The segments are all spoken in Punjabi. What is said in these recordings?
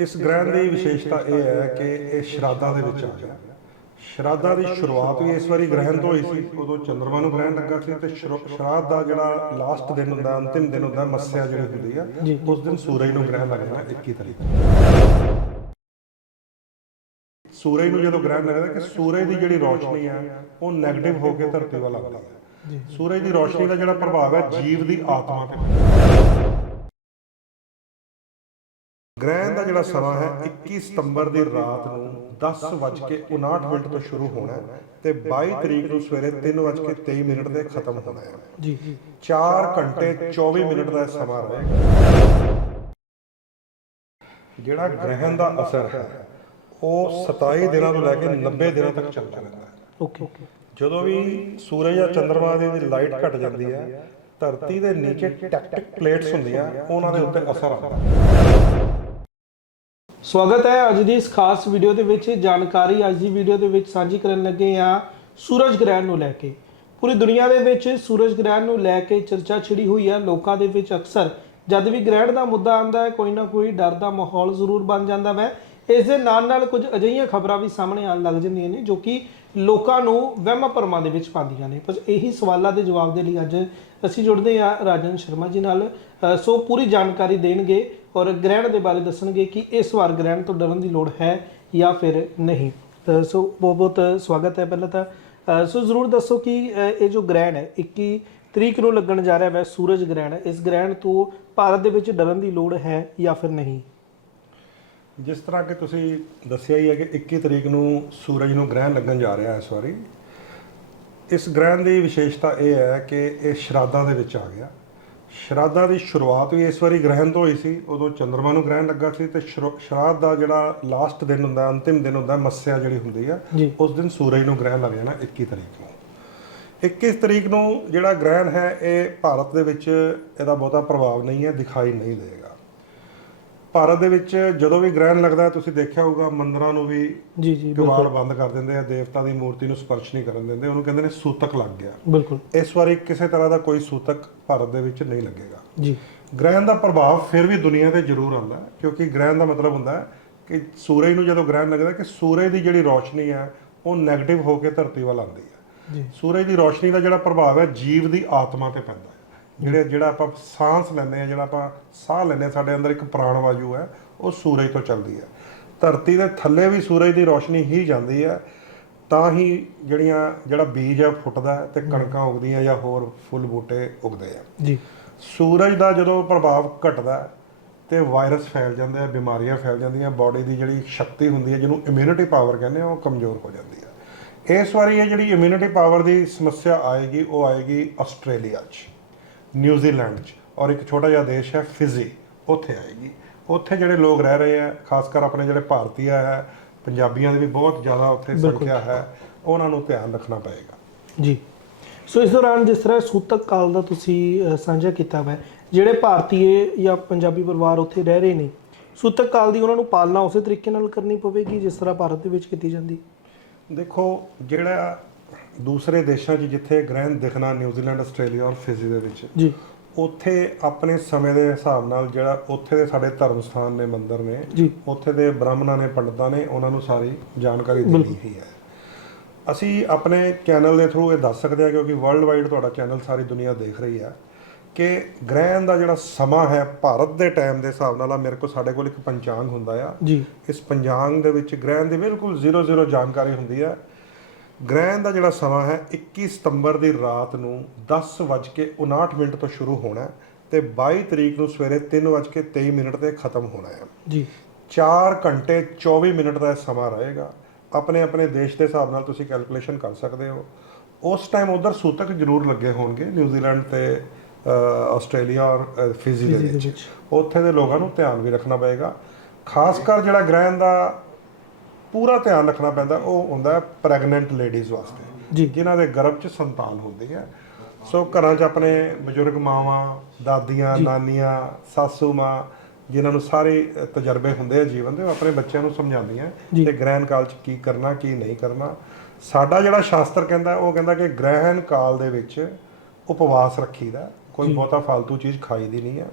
ਇਸ ਗ੍ਰਹਿਣ ਦੀ ਵਿਸ਼ੇਸ਼ਤਾ ਇਹ ਹੈ ਕਿ ਇਹ ਸ਼ਰਾਧਾਂ ਦੇ ਵਿੱਚ ਆ ਗਿਆ। ਸ਼ਰਾਧਾਂ ਦੀ ਸ਼ੁਰੂਆਤ ਵੀ ਇਸ ਵਾਰੀ ਗ੍ਰਹਿਣ ਤੋਂ ਹੋਈ ਸੀ। ਉਦੋਂ ਚੰ드ਰਮਾ ਨੂੰ ਗ੍ਰਹਿਣ ਲੱਗਾ ਸੀ ਤੇ ਸ਼ੁਰੂ- ਸ਼ਰਾਧ ਦਾ ਜਿਹੜਾ ਲਾਸਟ ਦਿਨ ਹੁੰਦਾ ਅੰਤਿਮ ਦਿਨ ਹੁੰਦਾ ਮੱਸਿਆ ਜਿਹੜੀ ਹੁੰਦੀ ਆ। ਉਸ ਦਿਨ ਸੂਰਜ ਨੂੰ ਗ੍ਰਹਿਣ ਲੱਗ ਜਾਣਾ 21 ਤਰੀਕ। ਸੂਰਜ ਨੂੰ ਜਦੋਂ ਗ੍ਰਹਿਣ ਲੱਗਦਾ ਕਿ ਸੂਰਜ ਦੀ ਜਿਹੜੀ ਰੋਸ਼ਨੀ ਆ ਉਹ 네ਗੇਟਿਵ ਹੋ ਕੇ ਧਰਤੀ ਵੱਲ ਆਉਂਦੀ ਹੈ ਸੂਰਜ ਦੀ ਰੋਸ਼ਨੀ ਦਾ ਜਿਹੜਾ ਪ੍ਰਭਾਵ ਹੈ ਜੀਵ ਦੀ ਆਤਮਾ ਤੇ। ਜਿਹੜਾ ਸਮਾਂ ਹੈ 21 ਸਤੰਬਰ ਦੀ ਰਾਤ ਨੂੰ 10:59 ਮਿੰਟ ਤੋਂ ਸ਼ੁਰੂ ਹੋਣਾ ਹੈ ਤੇ 22 ਤਰੀਕ ਨੂੰ ਸਵੇਰੇ 3:23 ਮਿੰਟ ਤੇ ਖਤਮ ਹੋਣਾ ਹੈ। ਜੀ। ਜੀ 4 ਘੰਟੇ 24 ਮਿੰਟ ਦਾ ਸਮਾਂ ਰਹੇਗਾ ਜਿਹੜਾ ਗ੍ਰਹਿਣ ਦਾ ਅਸਰ ਹੈ ਉਹ 27 ਦਿਨਾਂ ਤੋਂ ਲੈ ਕੇ 90 ਦਿਨਾਂ ਤੱਕ ਚੱਲਦਾ ਰਹਿੰਦਾ ਹੈ। ਓਕੇ। ਜਦੋਂ ਵੀ ਸੂਰਜ ਜਾਂ ਚੰ드ਰਮਾ ਦੀ ਲਾਈਟ ਘਟ ਜਾਂਦੀ ਹੈ ਧਰਤੀ ਦੇ ਨੀਚੇ ਟੈਕਟਿਕ ਪਲੇਟਸ ਹੁੰਦੀਆਂ ਉਹਨਾਂ ਦੇ ਉੱਤੇ ਅਸਰ ਆਉਂਦਾ ਹੈ। ਸਵਾਗਤ ਹੈ ਅੱਜ ਦੀ ਇਸ ਖਾਸ ਵੀਡੀਓ ਦੇ ਵਿੱਚ। ਜਾਣਕਾਰੀ ਅੱਜ ਦੀ ਵੀਡੀਓ ਦੇ ਵਿੱਚ ਸਾਂਝੀ ਕਰਨ ਲੱਗੇ ਆ ਸੂਰਜ ਗ੍ਰਹਿਣ ਨੂੰ ਲੈ ਕੇ। ਪੂਰੀ ਦੁਨੀਆ ਦੇ ਵਿੱਚ ਸੂਰਜ ਗ੍ਰਹਿਣ ਨੂੰ ਲੈ ਕੇ ਚਰਚਾ ਛਿੜੀ ਹੋਈ ਹੈ ਲੋਕਾਂ ਦੇ ਵਿੱਚ ਅਕਸਰ ਜਦ ਵੀ ਗ੍ਰਹਿਣ ਦਾ ਮੁੱਦਾ ਆਉਂਦਾ ਹੈ, ਕੋਈ ਨਾ ਕੋਈ ਡਰ ਦਾ ਮਾਹੌਲ ਜ਼ਰੂਰ ਬਣ ਜਾਂਦਾ ਹੈ ਇਸ ਦੇ ਨਾਲ ਨਾਲ ਕੁਝ ਅਜਿਹੀਆਂ ਖਬਰਾਂ ਵੀ ਸਾਹਮਣੇ ਆਉਣ ਲੱਗ ਜਾਂਦੀਆਂ ਨੇ, ਜੋ ਕਿ ਲੋਕਾਂ ਨੂੰ ਵਹਿਮਾਂ ਭਰਮਾਂ ਦੇ ਵਿੱਚ ਪਾਉਂਦੀਆਂ ਨੇ। ਪਰ ਇਹੀ ਸਵਾਲਾਂ ਦੇ ਜਵਾਬ ਦੇ ਲਈ ਅੱਜ ਅਸੀਂ ਜੁੜਦੇ ਹਾਂ ਰਾਜਨ ਸ਼ਰਮਾ ਜੀ ਨਾਲ। ਸੋ ਪੂਰੀ ਜਾਣਕਾਰੀ ਦੇਣਗੇ ਔਰ ਗ੍ਰਹਿਣ ਦੇ ਬਾਰੇ ਦੱਸਣਗੇ ਕਿ ਇਸ ਵਾਰ ਗ੍ਰਹਿਣ ਤੋਂ ਡਰਨ ਦੀ ਲੋੜ ਹੈ ਜਾਂ ਫਿਰ ਨਹੀਂ। ਸੋ ਬਹੁਤ ਬਹੁਤ ਸਵਾਗਤ ਹੈ ਪਹਿਲਾਂ ਤਾਂ। ਸੋ ਜ਼ਰੂਰ ਦੱਸੋ ਕਿ ਇਹ ਜੋ ਗ੍ਰਹਿਣ ਹੈ 21 ਤਰੀਕ ਨੂੰ ਲੱਗਣ ਜਾ ਰਿਹਾ ਹੈ ਸੂਰਜ ਗ੍ਰਹਿਣ। ਇਸ ਗ੍ਰਹਿਣ ਤੋਂ ਭਾਰਤ ਦੇ ਵਿੱਚ ਡਰਨ ਦੀ ਲੋੜ ਹੈ ਜਾਂ ਫਿਰ ਨਹੀਂ? ਜਿਸ ਤਰ੍ਹਾਂ ਕਿ ਤੁਸੀਂ ਦੱਸਿਆ ਹੀ ਹੈ ਕਿ 21 ਤਰੀਕ ਨੂੰ ਸੂਰਜ ਨੂੰ ਗ੍ਰਹਿਣ ਲੱਗਣ ਜਾ ਰਿਹਾ ਹੈ ਇਸ ਵਾਰੀ। ਇਸ ਗ੍ਰਹਿਣ ਦੀ ਵਿਸ਼ੇਸ਼ਤਾ ਇਹ ਹੈ ਕਿ ਇਹ ਸ਼ਰਾਧਾਂ ਦੇ ਵਿੱਚ ਆ ਗਿਆ। ਸ਼ਰਾਧਾਂ ਦੀ ਸ਼ੁਰੂਆਤ ਵੀ ਇਸ ਵਾਰੀ ਗ੍ਰਹਿਣ ਤੋਂ ਹੋਈ ਸੀ ਉਦੋਂ ਚੰ드ਰਮਾ ਨੂੰ ਗ੍ਰਹਿਣ ਲੱਗਾ ਸੀ ਤੇ ਸ਼ੁਰੂ- ਸ਼ਰਾਧ ਦਾ ਜਿਹੜਾ ਲਾਸਟ ਦਿਨ ਹੁੰਦਾ ਅੰਤਿਮ ਦਿਨ ਹੁੰਦਾ ਮੱਸਿਆ ਜਿਹੜੀ ਹੁੰਦੀ ਆ ਉਸ ਦਿਨ ਸੂਰਜ ਨੂੰ ਗ੍ਰਹਿਣ ਲੱਗ ਜਾਣਾ 21 ਤਰੀਕ ਨੂੰ। 21 ਤਰੀਕ ਨੂੰ ਜਿਹੜਾ ਗ੍ਰਹਿਣ ਹੈ ਇਹ ਭਾਰਤ ਦੇ ਵਿੱਚ ਇਹਦਾ ਬਹੁਤਾ ਪ੍ਰਭਾਵ ਨਹੀਂ ਹੈ ਦਿਖਾਈ ਨਹੀਂ ਦੇਗਾ। ਭਾਰਤ ਦੇ ਵਿੱਚ ਜਦੋਂ ਵੀ ਗ੍ਰਹਿਣ ਲੱਗਦਾ ਤੁਸੀਂ ਦੇਖਿਆ ਹੋਊਗਾ ਮੰਦਰਾਂ ਨੂੰ ਵੀ ਜੀ ਜੀ ਕਿਵਾੜ ਬੰਦ ਕਰ ਦਿੰਦੇ ਆ ਦੇਵਤਾ ਦੀ ਮੂਰਤੀ ਨੂੰ ਸਪਰਸ਼ ਨਹੀਂ ਕਰਨ ਦਿੰਦੇ ਉਹਨੂੰ ਕਹਿੰਦੇ ਨੇ ਸੂਤਕ ਲੱਗ ਗਿਆ। ਬਿਲਕੁਲ। ਇਸ ਵਾਰੀ ਕਿਸੇ ਤਰ੍ਹਾਂ ਦਾ ਕੋਈ ਸੂਤਕ ਭਾਰਤ ਦੇ ਵਿੱਚ ਨਹੀਂ ਲੱਗੇਗਾ। ਜੀ। ਗ੍ਰਹਿਣ ਦਾ ਪ੍ਰਭਾਵ ਫਿਰ ਵੀ ਦੁਨੀਆ ਤੇ ਜ਼ਰੂਰ ਆਉਂਦਾ ਕਿਉਂਕਿ ਗ੍ਰਹਿਣ ਦਾ ਮਤਲਬ ਹੁੰਦਾ ਕਿ ਸੂਰਜ ਨੂੰ ਜਦੋਂ ਗ੍ਰਹਿਣ ਲੱਗਦਾ ਕਿ ਸੂਰਜ ਦੀ ਜਿਹੜੀ ਰੋਸ਼ਨੀ ਹੈ ਉਹ 네ਗੇਟਿਵ ਹੋ ਕੇ ਧਰਤੀ ਵੱਲ ਆਉਂਦੀ ਹੈ। ਜੀ। ਸੂਰਜ ਦੀ ਰੋਸ਼ਨੀ ਦਾ ਜਿਹੜਾ ਪ੍ਰਭਾਵ ਹੈ ਜੀਵ ਦੀ ਆਤਮਾ ਤੇ ਪੈਂਦਾ ਜਿਹੜੇ ਜਿਹੜਾ ਆਪਾਂ ਸਾਹ ਲੈਂਦੇ ਆ ਜਿਹੜਾ ਆਪਾਂ ਸਾਹ ਲੈਂਦੇ ਹਾਂ ਸਾਡੇ ਅੰਦਰ ਇੱਕ ਪ੍ਰਾਣ ਵਾਯੂ ਹੈ ਉਹ ਸੂਰਜ ਤੋਂ ਚੱਲਦੀ ਹੈ। ਧਰਤੀ ਦੇ ਥੱਲੇ ਵੀ ਸੂਰਜ ਦੀ ਰੋਸ਼ਨੀ ਹੀ ਜਾਂਦੀ ਹੈ ਤਾਂ ਹੀ ਜਿਹੜੀਆਂ ਜਿਹੜਾ ਬੀਜ ਹੈ ਫੁੱਟਦਾ ਤੇ ਕਣਕਾਂ ਉਗਦੀਆਂ ਜਾਂ ਹੋਰ ਫੁੱਲ ਬੂਟੇ ਉਗਦੇ ਆ। ਜੀ। ਸੂਰਜ ਦਾ ਜਦੋਂ ਪ੍ਰਭਾਵ ਘਟਦਾ ਤੇ ਵਾਇਰਸ ਫੈਲ ਜਾਂਦੇ ਆ ਬਿਮਾਰੀਆਂ ਫੈਲ ਜਾਂਦੀਆਂ ਬਾਡੀ ਦੀ ਜਿਹੜੀ ਸ਼ਕਤੀ ਹੁੰਦੀ ਹੈ ਜਿਹਨੂੰ ਇਮਿਊਨਿਟੀ ਪਾਵਰ ਕਹਿੰਦੇ ਆ ਉਹ ਕਮਜ਼ੋਰ ਹੋ ਜਾਂਦੀ ਹੈ। ਇਸ ਵਾਰੀ ਇਹ ਜਿਹੜੀ ਇਮਿਊਨਿਟੀ ਪਾਵਰ ਦੀ ਸਮੱਸਿਆ ਆਏਗੀ ਉਹ ਆਏਗੀ ਆਸਟ੍ਰੇਲੀਆ 'ਚ। ਨਿਊਜ਼ੀਲੈਂਡ 'ਚ ਔਰ ਇੱਕ ਛੋਟਾ ਜਿਹਾ ਦੇਸ਼ ਹੈ ਫਿਜੀ ਉੱਥੇ ਆਏਗੀ। ਉੱਥੇ ਜਿਹੜੇ ਲੋਕ ਰਹਿ ਰਹੇ ਆ ਖਾਸ ਕਰ ਆਪਣੇ ਜਿਹੜੇ ਭਾਰਤੀ ਹੈ ਪੰਜਾਬੀਆਂ ਦੀ ਵੀ ਬਹੁਤ ਜ਼ਿਆਦਾ ਉੱਥੇ। ਸੰਖਿਆ ਹੈ ਉਹਨਾਂ ਨੂੰ ਧਿਆਨ ਰੱਖਣਾ ਪਏਗਾ। ਜੀ। ਸੋ ਇਸ ਦੌਰਾਨ ਜਿਸ ਤਰ੍ਹਾਂ ਸੂਤਕ ਕਾਲ ਦਾ ਤੁਸੀਂ ਸਾਂਝਾ ਕੀਤਾ ਹੈ ਜਿਹੜੇ ਭਾਰਤੀਏ ਜਾਂ ਪੰਜਾਬੀ ਪਰਿਵਾਰ ਉੱਥੇ ਰਹਿ ਰਹੇ ਨੇ ਸੂਤਕ ਕਾਲ ਦੀ ਉਹਨਾਂ ਨੂੰ ਪਾਲਣਾ ਉਸੇ ਤਰੀਕੇ ਨਾਲ ਕਰਨੀ ਪਵੇਗੀ ਜਿਸ ਤਰ੍ਹਾਂ ਭਾਰਤ ਦੇ ਵਿੱਚ ਕੀਤੀ ਜਾਂਦੀ? ਦੇਖੋ ਜਿਹੜਾ ਦੂਸਰੇ ਦੇਸ਼ਾਂ 'ਚ ਜਿੱਥੇ ਗ੍ਰਹਿਣ ਦਿਖਣਾ ਨਿਊਜ਼ੀਲੈਂਡ ਆਸਟ੍ਰੇਲੀਆ ਔਰ ਫਿਜੀ ਦੇ ਵਿੱਚ ਜੀ। ਉੱਥੇ ਆਪਣੇ ਸਮੇਂ ਦੇ ਹਿਸਾਬ ਨਾਲ ਜਿਹੜਾ ਉੱਥੇ ਦੇ ਸਾਡੇ ਧਰਮ ਸਥਾਨ ਨੇ ਮੰਦਿਰ ਨੇ ਉੱਥੇ ਦੇ ਬ੍ਰਾਹਮਣਾਂ ਨੇ ਪੰਡਤਾਂ ਨੇ ਉਹਨਾਂ ਨੂੰ ਸਾਰੀ ਜਾਣਕਾਰੀ ਦਿੱਤੀ ਹੀ ਹੈ। ਅਸੀਂ ਆਪਣੇ ਚੈਨਲ ਦੇ ਥਰੂ ਇਹ ਦੱਸ ਸਕਦੇ ਹਾਂ ਕਿਉਂਕਿ ਵਰਲਡ ਵਾਈਡ ਤੁਹਾਡਾ ਚੈਨਲ ਸਾਰੀ ਦੁਨੀਆ ਦੇਖ ਰਹੀ ਹੈ ਕਿ ਗ੍ਰਹਿਣ ਦਾ ਜਿਹੜਾ ਸਮਾਂ ਹੈ ਭਾਰਤ ਦੇ ਟਾਈਮ ਦੇ ਹਿਸਾਬ ਨਾਲ ਆ ਮੇਰੇ ਕੋਲ ਸਾਡੇ ਕੋਲ ਇੱਕ ਪੰਚਾਂਗ ਹੁੰਦਾ ਆ। ਜੀ। ਇਸ ਪੰਚਾਂਗ ਦੇ ਵਿੱਚ ਗ੍ਰਹਿਣ ਦੀ ਬਿਲਕੁਲ 00 ਜਾਣਕਾਰੀ ਹੁੰਦੀ ਹੈ ਗ੍ਰਹਿਣ ਦਾ ਜਿਹੜਾ ਸਮਾਂ ਹੈ 21 ਸਤੰਬਰ ਦੀ ਰਾਤ ਨੂੰ 10:59 ਮਿੰਟ ਤੋਂ ਸ਼ੁਰੂ ਹੋਣਾ ਤੇ 22 ਤਰੀਕ ਨੂੰ ਸਵੇਰੇ 3:23 ਮਿੰਟ ਤੇ ਖਤਮ ਹੋਣਾ ਹੈ। ਜੀ। 4 ਘੰਟੇ 24 ਮਿੰਟ ਦਾ ਸਮਾਂ ਰਹੇਗਾ। ਆਪਣੇ ਆਪਣੇ ਦੇਸ਼ ਦੇ ਹਿਸਾਬ ਨਾਲ ਤੁਸੀਂ ਕੈਲਕੂਲੇਸ਼ਨ ਕਰ ਸਕਦੇ ਹੋ। ਉਸ ਟਾਈਮ ਉਧਰ ਸੂਤਕ ਜ਼ਰੂਰ ਲੱਗੇ ਹੋਣਗੇ ਨਿਊਜ਼ੀਲੈਂਡ ਤੇ ਆਸਟ੍ਰੇਲੀਆ ਔਰ ਫਿਜੀ ਦੇ ਵਿੱਚ। ਉੱਥੇ ਦੇ ਲੋਕਾਂ ਨੂੰ ਧਿਆਨ ਵੀ ਰੱਖਣਾ ਪਏਗਾ। ਖਾਸ ਕਰ ਜਿਹੜਾ ਗ੍ਰਹਿਣ ਦਾ ਪੂਰਾ ਧਿਆਨ ਰੱਖਣਾ ਪੈਂਦਾ ਉਹ ਹੁੰਦਾ ਪ੍ਰੈਗਨੈਂਟ ਲੇਡੀਜ਼ ਵਾਸਤੇ ਜੀ। ਜਿਨ੍ਹਾਂ ਦੇ ਗਰਭ 'ਚ ਸੰਤਾਨ ਹੁੰਦੀ ਹੈ। ਸੋ ਘਰਾਂ 'ਚ ਆਪਣੇ ਬਜ਼ੁਰਗ ਮਾਵਾਂ ਦਾਦੀਆਂ ਨਾਨੀਆਂ ਸਾਸੂ ਮਾਂ ਜਿਨ੍ਹਾਂ ਨੂੰ ਸਾਰੇ ਤਜਰਬੇ ਹੁੰਦੇ ਆ ਜੀਵਨ ਦੇ ਉਹ ਆਪਣੇ ਬੱਚਿਆਂ ਨੂੰ ਸਮਝਾਉਂਦੀਆਂ। ਕਿ ਗ੍ਰਹਿਣ ਕਾਲ 'ਚ ਕੀ ਕਰਨਾ ਕੀ ਨਹੀਂ ਕਰਨਾ। ਸਾਡਾ ਜਿਹੜਾ ਸ਼ਾਸਤਰ ਕਹਿੰਦਾ ਉਹ ਕਹਿੰਦਾ ਕਿ ਗ੍ਰਹਿਣ ਕਾਲ ਦੇ ਵਿੱਚ ਉਪਵਾਸ ਰੱਖੀਦਾ ਕੋਈ ਬਹੁਤਾ ਫालतू ਚੀਜ਼ ਖਾਈਦੀ ਨਹੀਂ ਹੈ।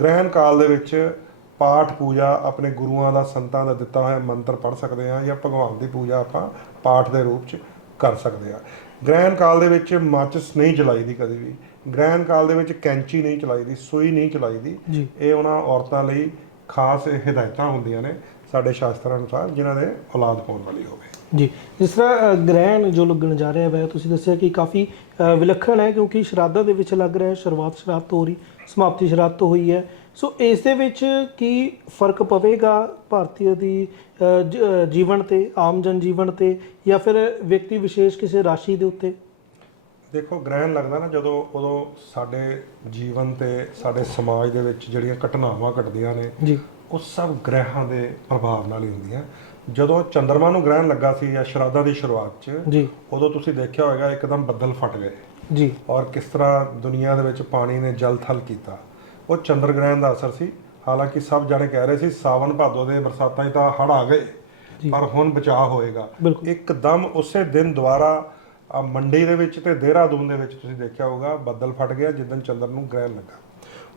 ਗ੍ਰਹਿਣ ਕਾਲ ਦੇ ਵਿੱਚ ਪਾਠ ਪੂਜਾ ਆਪਣੇ ਗੁਰੂਆਂ ਦਾ ਸੰਤਾਂ ਦਾ ਦਿੱਤਾ ਹੋਇਆ ਮੰਤਰ ਪੜ੍ਹ ਸਕਦੇ ਹਾਂ ਜਾਂ ਭਗਵਾਨ ਦੀ ਪੂਜਾ ਆਪਾਂ ਪਾਠ ਦੇ ਰੂਪ 'ਚ ਕਰ ਸਕਦੇ ਹਾਂ। ਗ੍ਰਹਿਣ ਕਾਲ ਦੇ ਵਿੱਚ ਮਾਚਿਸ ਨਹੀਂ ਜਲਾਈ ਦੀ ਕਦੇ ਵੀ। ਗ੍ਰਹਿਣ ਕਾਲ ਦੇ ਵਿੱਚ ਕੈਂਚੀ ਨਹੀਂ ਚਲਾਈ ਦੀ ਸੂਈ ਨਹੀਂ ਚਲਾਈ ਦੀ ਇਹ ਉਹਨਾਂ ਔਰਤਾਂ ਲਈ ਖਾਸ ਹਦਾਇਤਾਂ ਹੁੰਦੀਆਂ ਨੇ ਸਾਡੇ ਸ਼ਾਸਤਰਾਂ ਅਨੁਸਾਰ ਜਿਨ੍ਹਾਂ ਦੇ ਔਲਾਦ ਹੋਣ ਵਾਲੀ ਹੋਵੇ। ਜੀ। ਜਿਸ ਤਰ੍ਹਾਂ ਗ੍ਰਹਿਣ ਜੋ ਲੱਗਣ ਜਾ ਰਿਹਾ ਹੈ ਤੁਸੀਂ ਦੱਸਿਆ ਕਿ ਕਾਫੀ ਵਿਲੱਖਣ ਹੈ ਕਿਉਂਕਿ ਸ਼ਰਾਧਾਂ ਦੇ ਵਿੱਚ ਲੱਗ ਰਿਹਾ ਹੈ ਸ਼ੁਰੂਆਤ ਸ਼ਰਾਧ ਤੋਂ ਹੋ ਰਹੀ ਸਮਾਪਤੀ ਸ਼ਰਾਧ ਤੋਂ ਹੋਈ ਹੈ। ਸੋ ਇਸ ਦੇ ਵਿੱਚ ਕੀ ਫ਼ਰਕ ਪਵੇਗਾ ਭਾਰਤੀය ਦੀ ਜੀਵਨ ਤੇ ਆਮ ਜਨ ਜੀਵਨ ਤੇ ਜਾਂ ਫਿਰ ਵਿਅਕਤੀ ਵਿਸ਼ੇਸ਼ ਕਿਸੇ ਰਾਸ਼ੀ ਦੇ ਉੱਤੇ? ਦੇਖੋ ਗ੍ਰਹਿਣ ਲੱਗਦਾ ਨਾ ਜਦੋਂ ਉਦੋਂ ਸਾਡੇ ਜੀਵਨ ਤੇ ਸਾਡੇ ਸਮਾਜ ਦੇ ਵਿੱਚ ਜਿਹੜੀਆਂ ਘਟਨਾਵਾਂ ਘਟਦੀਆਂ ਨੇ ਜੀ। ਉਹ ਸਭ ਗ੍ਰਹਿਾਂ ਦੇ ਪ੍ਰਭਾਵ ਨਾਲ ਹੀ ਹੁੰਦੀਆਂ। ਜਦੋਂ ਚੰ드ਰਮਾ ਨੂੰ ਗ੍ਰਹਿਣ ਲੱਗਾ ਸੀ ਜਾਂ ਸ਼ਰਾਧਾਂ ਦੀ ਸ਼ੁਰੂਆਤ 'ਚ ਜੀ। ਉਦੋਂ ਤੁਸੀਂ ਦੇਖਿਆ ਹੋਵੇਗਾ ਇੱਕਦਮ ਬੱਦਲ ਫਟ ਗਏ। ਜੀ। ਔਰ ਕਿਸ ਤਰ੍ਹਾਂ ਦੁਨੀਆ ਦੇ ਵਿੱਚ ਪਾਣੀ ਨੇ ਜਲ ਥਲ ਕੀਤਾ। ਉਹ ਚੰਦਰ ਗ੍ਰਹਿਣ ਦਾ ਅਸਰ ਸੀ। ਹਾਲਾਂਕਿ ਸਭ ਜਾਣੇ ਕਹਿ ਰਹੇ ਸੀ ਸਾਵਨ ਭਾਦੋ ਦੇ ਬਰਸਾਤਾਂ 'ਚ ਤਾਂ ਹੜ੍ਹ ਆ ਗਏ ਪਰ ਹੁਣ ਬਚਾਅ ਹੋਏਗਾ। ਇੱਕਦਮ ਉਸੇ ਦਿਨ ਦੁਬਾਰਾ ਆ ਮੰਡੀ ਦੇ ਵਿੱਚ ਤੇ ਦੇਹਰਾਦੂਨ ਦੇ ਵਿੱਚ ਤੁਸੀਂ ਦੇਖਿਆ ਹੋਊਗਾ ਬੱਦਲ ਫਟ ਗਿਆ ਜਿੱਦਣ ਚੰਦਰ ਨੂੰ ਗ੍ਰਹਿਣ ਲੱਗਾ।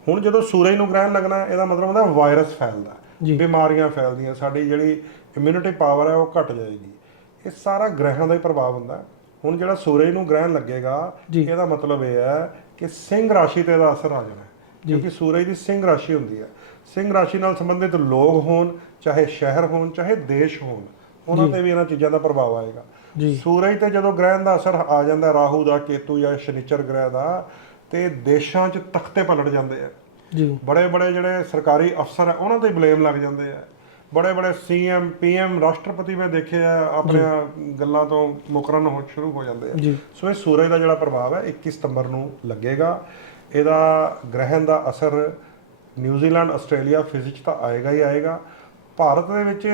ਹੁਣ ਜਦੋਂ ਸੂਰਜ ਨੂੰ ਗ੍ਰਹਿਣ ਲੱਗਣਾ ਇਹਦਾ ਮਤਲਬ ਹੁੰਦਾ ਵਾਇਰਸ ਫੈਲਦਾ। ਬਿਮਾਰੀਆਂ ਫੈਲਦੀਆਂ ਸਾਡੀ ਜਿਹੜੀ ਇਮਿਊਨਿਟੀ ਪਾਵਰ ਹੈ ਉਹ ਘਟ ਜਾਏਗੀ। ਇਹ ਸਾਰਾ ਗ੍ਰਹਿਾਂ ਦਾ ਹੀ ਪ੍ਰਭਾਵ ਹੁੰਦਾ। ਹੁਣ ਜਿਹੜਾ ਸੂਰਜ ਨੂੰ ਗ੍ਰਹਿਣ ਲੱਗੇਗਾ। ਇਹਦਾ ਮਤਲਬ ਇਹ ਹੈ ਕਿ ਸਿੰਘ ਰਾਸ਼ੀ ਤੇ ਇਹਦਾ ਅਸਰ ਆ ਜਾਣਾ। ਕਿਉਂਕਿ ਸੂਰਜ ਦੀ ਸਿੰਘ ਰਾਸ਼ੀ ਹੁੰਦੀ ਹੈ। ਸਿੰਘ ਰਾਸ਼ੀ ਨਾਲ ਸੰਬੰਧਿਤ ਲੋਕ ਹੋਣ ਚਾਹੇ ਸ਼ਹਿਰ ਹੋਣ ਚਾਹੇ ਦੇਸ਼ ਹੋਣ ਉਹਨਾਂ ਤੇ ਵੀ ਇਹਨਾਂ ਚੀਜ਼ਾਂ ਦਾ ਪ੍ਰਭਾਵ ਆਏਗਾ। ਜੀ। ਸੂਰਜ ਤੇ ਜਦੋਂ ਗ੍ਰਹਿਣ ਦਾ ਅਸਰ ਆ ਜਾਂਦਾ ਰਾਹੂ ਦਾ ਕੇਤੂ ਜਾਂ ਸ਼ਨੀਚਰ ਗ੍ਰਹਿ ਦਾ ਤੇ ਦੇਸ਼ਾਂ 'ਚ ਤਖਤੇ ਪਲਟ ਜਾਂਦੇ ਆ। ਜੀ। ਬੜੇ ਬੜੇ ਜਿਹੜੇ ਸਰਕਾਰੀ ਅਫਸਰ ਆ ਉਹਨਾਂ ਤੇ ਬਲੇਮ ਲੱਗ ਜਾਂਦੇ ਆ। ਬੜੇ ਬੜੇ ਸੀਐਮ ਪੀਐਮ ਰਾਸ਼ਟਰਪਤੀ ਮੈਂ ਦੇਖੇ ਆ ਆਪਣੀਆਂ ਗੱਲਾਂ ਤੋਂ ਮੁਕਰਨ ਹੋ ਸ਼ੁਰੂ ਹੋ ਜਾਂਦੇ ਆ। ਸੋ ਇਹ ਸੂਰਜ ਦਾ ਜਿਹੜਾ ਪ੍ਰਭਾਵ ਹੈ 21 ਸਤੰਬਰ ਨੂੰ ਲੱਗੇਗਾ। ਇਹਦਾ ਗ੍ਰਹਿਣ ਦਾ ਅਸਰ ਨਿਊਜ਼ੀਲੈਂਡ ਆਸਟ੍ਰੇਲੀਆ ਫਿਜ਼ਿਕ ਤਾਂ ਆਏਗਾ ਹੀ ਆਏਗਾ। ਭਾਰਤ ਦੇ ਵਿੱਚ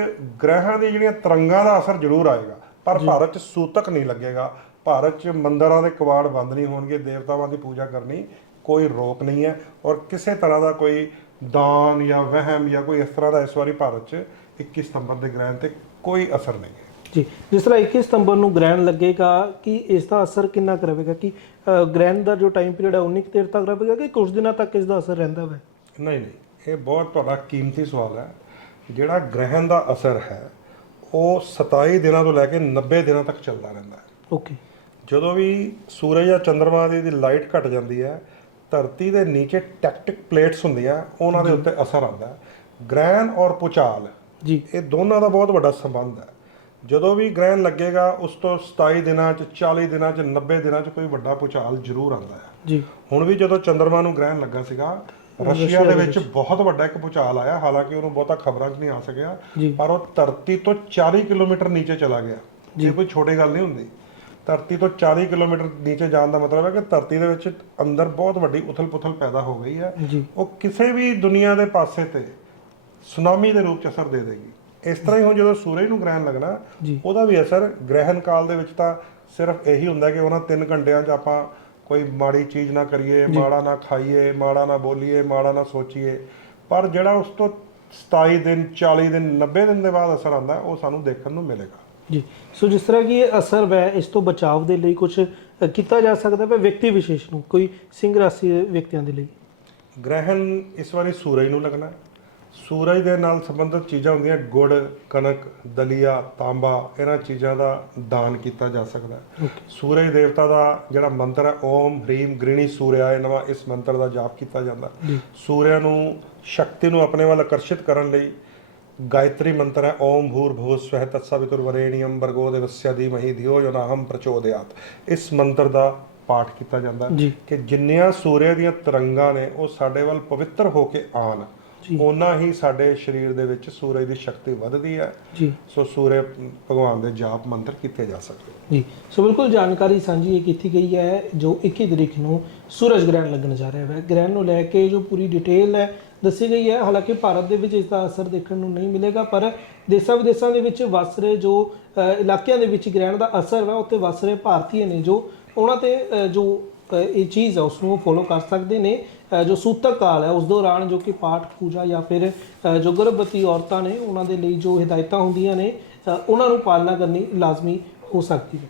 ਗ੍ਰਹਿਾਂ ਦੀ ਜਿਹੜੀਆਂ ਤਰੰਗਾਂ ਦਾ ਅਸਰ ਜ਼ਰੂਰ ਆਏਗਾ ਪਰ ਭਾਰਤ 'ਚ ਸੂਤਕ ਨਹੀਂ ਲੱਗੇਗਾ। ਭਾਰਤ 'ਚ ਮੰਦਰਾਂ ਦੇ ਕਵਾੜ ਬੰਦ ਨਹੀਂ ਹੋਣਗੇ ਦੇਵਤਾਵਾਂ ਦੀ ਪੂਜਾ ਕਰਨੀ ਕੋਈ ਰੋਕ ਨਹੀਂ ਹੈ ਔਰ ਕਿਸੇ ਤਰ੍ਹਾਂ ਦਾ ਕੋਈ ਦਾਨ ਜਾਂ ਵਹਿਮ ਜਾਂ ਕੋਈ ਇਸ ਤਰ੍ਹਾਂ ਦਾ ਇਸ ਵਾਰੀ ਭਾਰਤ 'ਚ 21 ਸਤੰਬਰ ਦੇ ਗ੍ਰਹਿਣ ਤੇ ਕੋਈ ਅਸਰ ਨਹੀਂ ਹੈ। ਜੀ ਜਿਸ ਤਰ੍ਹਾਂ 21 ਸਤੰਬਰ ਨੂੰ ਗ੍ਰਹਿਣ ਲੱਗੇਗਾ ਕਿ ਇਸ ਦਾ ਅਸਰ ਕਿੰਨਾ ਕੁ ਰਹੇਗਾ? ਕਿ ਗ੍ਰਹਿਣ ਦਾ ਜੋ ਟਾਈਮ ਪੀਰੀਅਡ ਹੈ 19 ਕੁ ਦੇਰ ਤੱਕ ਰਹੇਗਾ ਕਿ ਕੁਝ ਦਿਨਾਂ ਤੱਕ ਇਸ ਦਾ ਅਸਰ ਰਹਿੰਦਾ ਹੈ ਨਹੀਂ ਨਹੀਂ ਇਹ ਬਹੁਤ ਤੁਹਾਡਾ ਕੀਮਤੀ ਸਵਾਲ ਹੈ। ਜਿਹੜਾ ਗ੍ਰਹਿਣ ਦਾ ਅਸਰ ਹੈ ਉਹ 27 ਦਿਨਾਂ ਤੋਂ ਲੈ ਕੇ 90 ਦਿਨਾਂ ਤੱਕ ਚੱਲਦਾ ਰਹਿੰਦਾ ਹੈ। ਓਕੇ ਜਦੋਂ ਵੀ ਸੂਰਜ ਜਾਂ ਚੰ드ਰਮਾ ਦੀ ਦੀ ਲਾਈਟ ਘਟ ਜਾਂਦੀ ਹੈ ਧਰਤੀ ਦੇ ਨੀਚੇ ਟੈਕਟਿਕ ਪਲੇਟਸ ਹੁੰਦੀਆਂ ਉਹਨਾਂ ਦੇ ਉੱਤੇ ਅਸਰ ਆਉਂਦਾ ਹੈ। ਗ੍ਰਹਿਣ ਔਰ ਪੁਚਾਲ ਜੀ। ਇਹ ਦੋਨਾਂ ਦਾ ਬਹੁਤ ਵੱਡਾ ਸੰਬੰਧ ਹੈ। ਜਦੋਂ ਵੀ ਗ੍ਰਹਿਣ ਲੱਗੇਗਾ ਉਸ ਤੋਂ 27 ਦਿਨਾਂ ਚ 40 ਦਿਨਾਂ ਚ 90 ਦਿਨਾਂ ਚ ਕੋਈ ਵੱਡਾ ਪੁਚਾਲ ਜ਼ਰੂਰ ਆਉਂਦਾ ਹੈ। ਜੀ। ਹੁਣ ਵੀ ਜਦੋਂ ਚੰ드ਰਮਾ ਨੂੰ ਗ੍ਰਹਿਣ ਲੱਗਾ ਸੀਗਾ ਰਸ਼ੀਆ ਦੇ ਵਿੱਚ ਬਹੁਤ ਵੱਡਾ ਇੱਕ ਭੂਚਾਲ ਆਇਆ ਹਾਲਾਂਕਿ ਉਹਨੂੰ ਬਹੁਤਾ ਖਬਰਾਂ 'ਚ ਨਹੀਂ ਆ ਸਕਿਆ ਜੀ। ਪਰ ਉਹ ਧਰਤੀ ਤੋਂ 40 ਕਿਲੋਮੀਟਰ ਨੀਚੇ ਚਲਾ ਗਿਆ। ਇਹ ਕੋਈ ਛੋਟੀ ਗੱਲ ਨਹੀਂ ਹੁੰਦੀ। ਧਰਤੀ ਤੋਂ 40 ਕਿਲੋਮੀਟਰ ਨੀਚੇ ਜਾਣ ਦਾ ਮਤਲਬ ਹੈ ਕਿ ਧਰਤੀ ਦੇ ਵਿੱਚ ਅੰਦਰ ਬਹੁਤ ਵੱਡੀ ਉਥਲ-ਪੁਥਲ ਪੈਦਾ ਹੋ ਗਈ ਹੈ। ਜੀ। ਉਹ ਕਿਸੇ ਵੀ ਦੁਨੀਆ ਦੇ ਪਾਸੇ ਤੇ ਸੁਨਾਮੀ ਦੇ ਰੂਪ ਚ ਅਸਰ ਦੇ ਦੇਗੀ। ਇਸ ਤਰ੍ਹਾਂ ਹੀ ਹੁਣ ਜਦੋਂ ਸੂਰਜ ਨੂੰ ਗ੍ਰਹਿਣ ਲੱਗਣਾ। ਉਹਦਾ ਵੀ ਅਸਰ ਗ੍ਰਹਿਣ ਕਾਲ ਦੇ ਵਿੱਚ ਤਾਂ ਸਿਰਫ ਇਹੀ ਹੁੰਦਾ ਕਿ ਉਹਨਾਂ 3 ਘੰਟਿਆਂ 'ਚ ਆਪਾਂ ਕੋਈ ਮਾੜੀ ਚੀਜ਼ ਨਾ ਕਰੀਏ ਮਾੜਾ ਨਾ ਖਾਈਏ ਮਾੜਾ ਨਾ ਬੋਲੀਏ ਮਾੜਾ ਨਾ ਸੋਚੀਏ। ਪਰ ਜਿਹੜਾ ਉਸ ਤੋਂ 27 ਦਿਨ 40 ਦਿਨ 90 ਦਿਨ ਦੇ ਬਾਅਦ ਅਸਰ ਆਉਂਦਾ ਉਹ ਸਾਨੂੰ ਦੇਖਣ ਨੂੰ ਮਿਲੇਗਾ। ਜੀ। ਸੋ ਜਿਸ ਤਰ੍ਹਾਂ ਕਿ ਇਹ ਅਸਰ ਹੈ ਇਸ ਤੋਂ ਬਚਾਅ ਦੇ ਲਈ ਕੁਝ ਕੀਤਾ ਜਾ ਸਕਦਾ ਹੈ ਵਿਅਕਤੀ ਵਿਸ਼ੇਸ਼ ਨੂੰ ਕੋਈ ਸਿੰਘ ਰਾਸ਼ੀ ਦੇ ਵਿਅਕਤੀਆਂ ਦੇ ਲਈ? ਗ੍ਰਹਿਣ ਇਸ ਵਾਰੀ ਸੂਰਜ ਨੂੰ ਲੱਗਣਾ ਹੈ। ਸੂਰਜ ਦੇ ਨਾਲ ਸੰਬੰਧਿਤ ਚੀਜ਼ਾਂ ਹੁੰਦੀਆਂ ਗੁੜ ਕਣਕ ਦਲੀਆ ਤਾਂਬਾ ਇਹਨਾਂ ਚੀਜ਼ਾਂ ਦਾ ਦਾਨ ਕੀਤਾ ਜਾ ਸਕਦਾ ਹੈ। ਸੂਰਜ ਦੇਵਤਾ ਦਾ ਜਿਹੜਾ ਮੰਤਰ ਹੈ ਓਮ ਹਰੀਮ ਗ੍ਰਿਣੀ ਸੂਰਿਆਏ ਨਮਾ ਇਸ ਮੰਤਰ ਦਾ ਜਾਪ ਕੀਤਾ ਜਾਂਦਾ ਸੂਰਿਆ ਨੂੰ ਸ਼ਕਤੀ ਨੂੰ ਆਪਣੇ ਵੱਲ ਆਕਰਸ਼ਿਤ ਕਰਨ ਲਈ ਗਾਇਤਰੀ ਮੰਤਰ ਹੈ ਓਮ ਭੂਰ ਭੂਰ ਸਵਹ ਤਤਸਵਿਤੁਰ ਵਰੇਣੀਯਮ ਭਰਗੋ ਦੇਵਸਯ ਧੀਮਹਿ ਧਿਓ ਯੋ ਨਾਹਮ ਪ੍ਰਚੋਦਯਾਤ। ਇਸ ਮੰਤਰ ਦਾ ਪਾਠ ਕੀਤਾ ਜਾਂਦਾ ਕਿ ਜਿੰਨੀਆਂ ਸੂਰਿਆ ਦੀਆਂ ਤਰੰਗਾਂ ਨੇ ਉਹ ਸਾਡੇ ਵੱਲ ਪਵਿੱਤਰ ਹੋ ਕੇ ਆਣ ਜੀ। ਉਹਨਾਂ ਹੀ ਸਾਡੇ ਸਰੀਰ ਦੇ ਵਿੱਚ ਸੂਰਜ ਦੀ ਸ਼ਕਤੀ ਵੱਧਦੀ ਹੈ। ਜੀ। ਸੋ ਸੂਰਜ ਭਗਵਾਨ ਦੇ ਜਾਪ ਮੰਤਰ ਕੀਤੇ ਜਾ ਸਕਦੇ ਜੀ। ਸੋ ਬਿਲਕੁਲ ਜਾਣਕਾਰੀ ਸਾਂਝੀ ਇਹ ਕੀਤੀ ਗਈ ਹੈ ਜੋ 21 ਤਰੀਕ ਨੂੰ ਸੂਰਜ ਗ੍ਰਹਿਣ ਲੱਗਣ ਜਾ ਰਿਹਾ ਹੈ। ਗ੍ਰਹਿਣ ਨੂੰ ਲੈ ਕੇ ਜੋ ਪੂਰੀ ਡਿਟੇਲ ਹੈ ਦੱਸੀ ਗਈ ਹੈ। ਹਾਲਾਂਕਿ ਭਾਰਤ ਦੇ ਵਿੱਚ ਇਸ ਦਾ ਅਸਰ ਦੇਖਣ ਨੂੰ ਨਹੀਂ ਮਿਲੇਗਾ ਪਰ ਦੇਸ਼ਾਂ ਵਿਦੇਸ਼ਾਂ ਦੇ ਵਿੱਚ ਵਸ ਰਹੇ ਜੋ ਇਲਾਕਿਆਂ ਦੇ ਵਿੱਚ ਗ੍ਰਹਿਣ ਦਾ ਅਸਰ ਹੈ ਉੱਤੇ ਵਸ ਰਹੇ ਭਾਰਤੀਏ ਨੇ ਜੋ ਉਹਨਾਂ ਤੇ ਜੋ ਇਹ ਚੀਜ਼ ਹੈ ਉਸ ਨੂੰ ਫੋਲੋ ਕਰ ਸਕਦੇ ਨੇ। ਜੋ ਸੂਤਕ ਕਾਲ ਹੈ ਉਸ ਦੌਰਾਨ ਜੋ ਕਿ ਪਾਠ, ਪੂਜਾ ਜਾਂ ਫਿਰ ਜੋ ਗਰਭਵਤੀ ਔਰਤਾਂ ਨੇ ਉਹਨਾਂ ਦੇ ਲਈ ਜੋ ਹਦਾਇਤਾਂ ਹੁੰਦੀਆਂ ਨੇ ਉਹਨਾਂ ਨੂੰ ਪਾਲਣਾ ਕਰਨੀ ਲਾਜ਼ਮੀ ਹੋ ਸਕਦੀ ਹੈ।